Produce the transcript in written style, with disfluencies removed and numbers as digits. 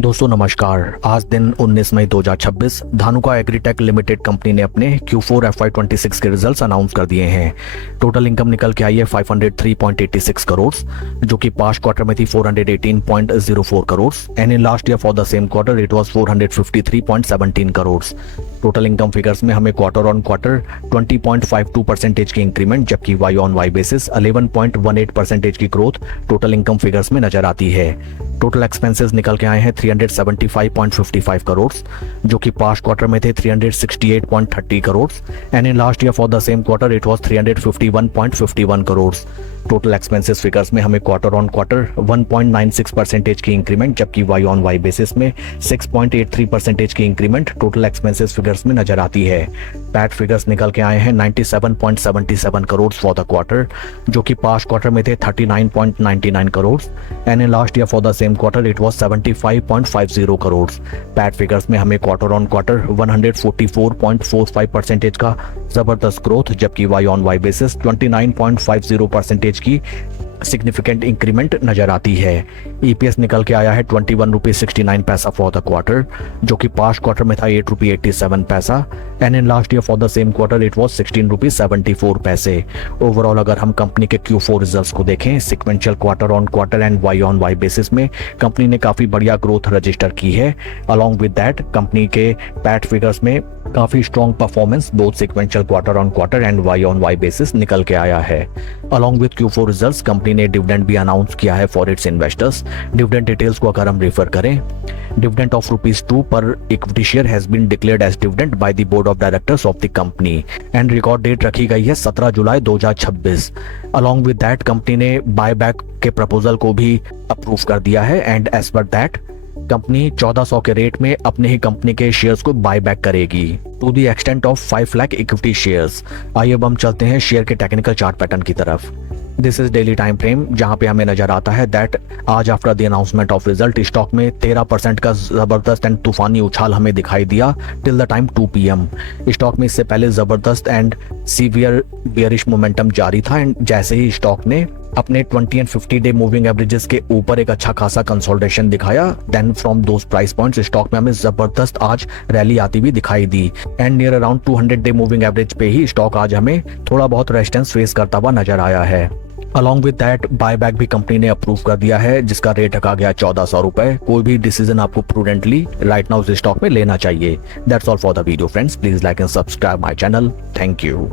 दोस्तों नमस्कार। आज दिन 19 मई 2026 धानुका एग्रीटेक लिमिटेड कंपनी ने अपने Q4 FY26 के रिजल्ट्स अनाउंस कर दिए हैं। टोटल इनकम निकल के आई है 503.86 करोड़, जो कि पास्ट क्वार्टर में थी 418.04 crore and in last year for the same quarter it was 453.17 crore. Total income figures में हमें क्वार्टर ऑन क्वार्टर 20.52% की इंक्रीमेंट, जबकि वाई ऑन वाई बेसिस 11.18% की ग्रोथ टोटल इनकम फिगर्स में नजर आती है। टोटल एक्सपेंसेस निकल के आए हैं 375.55 करोड़, जो कि पास्ट क्वार्टर में थे 368.30 crore and in last year for the same quarter it was 351.51 crore. Total expenses figures में हमें क्वार्टर ऑन क्वार्टर 1.96% की इंक्रीमेंट, जबकि वाई ऑन वाई बेसिस में 6.83% की इंक्रीमेंट टोटल एक्सपेंसेस फिगर्स में नजर आती है। पैट फिगर्स निकल के आए हैं 97.77 करोड़ फॉर द क्वार्टर, जो कि पास्ट क्वार्टर में थे 39.99 crore and in last year for the same quarter it was 75.50 crore. PAT figures में हमें क्वार्टर ऑन क्वार्टर 144.45% का जबरदस्त ग्रोथ, जबकि वाई ऑन वाई बेसिस 29.50% की सिग्निफिकेंट इंक्रीमेंट नजर आती है। ईपीएस निकल के आया है 21.69 फॉर द क्वार्टर, जो कि पास्ट क्वार्टर में था 8.87 and in last year for the same quarter it was 16.74। Overall अगर हम कंपनी के Q4 रिजल्ट्स को देखें, sequential quarter on quarter and y on y basis में कंपनी ने काफी बढ़िया ग्रोथ रजिस्टर की है। अलॉन्ग विद दैट कंपनी के पैट फिगर्स में काफी strong performance both sequential quarter on quarter and y on y basis निकल के आया है। Along with Q4 results company ने डिविडेंड भी अनाउंस किया है for its investors. Dividend details को अगर हम रेफर करें, dividend of ₹2 per equity share has been declared as dividend by the board of directors of the company and record date रखी गई है 17 जुलाई 2026। अलॉन्ग विद दैट कंपनी ने buyback के प्रपोजल को भी अप्रूव कर दिया है and as per that company 1400 के रेट में अपने ही कंपनी के शेयर्स को बाय बैक करेगी to the extent of 5 lakh equity shares. आइए अब हम चलते हैं शेयर के टेक्निकल चार्ट पैटर्न की तरफ। This is daily time frame, जहां पे हमें नजर आता है दैट आज after the announcement of result stock में 13% का जबरदस्त एंड तूफानी उछाल हमें दिखाई दिया till the time 2 PM। Stock में इससे पहले जबरदस्त एंड सीवियर बेयरिश मोमेंटम जारी था एंड जैसे ही स्टॉक ने अपने 20 एंड 50 डे मूविंग एवरेजेस के ऊपर एक अच्छा खासा कंसोलिडेशन दिखाया, then from those price points stock में हमें जबरदस्त आज रैली आती हुई दिखाई दी and near around 200 day moving average पे ही स्टॉक आज हमें थोड़ा बहुत रेजिस्टेंस फेस करता हुआ नजर आया है। अलॉन्ग विद दैट बायबैक भी कंपनी ने अप्रूव कर दिया है, जिसका रेट रखा गया 1400 रुपए। कोई भी डिसीजन आपको प्रूडेंटली राइट नाउ इस स्टॉक में लेना चाहिए। That's all for the video friends, please like and subscribe my channel. Thank you.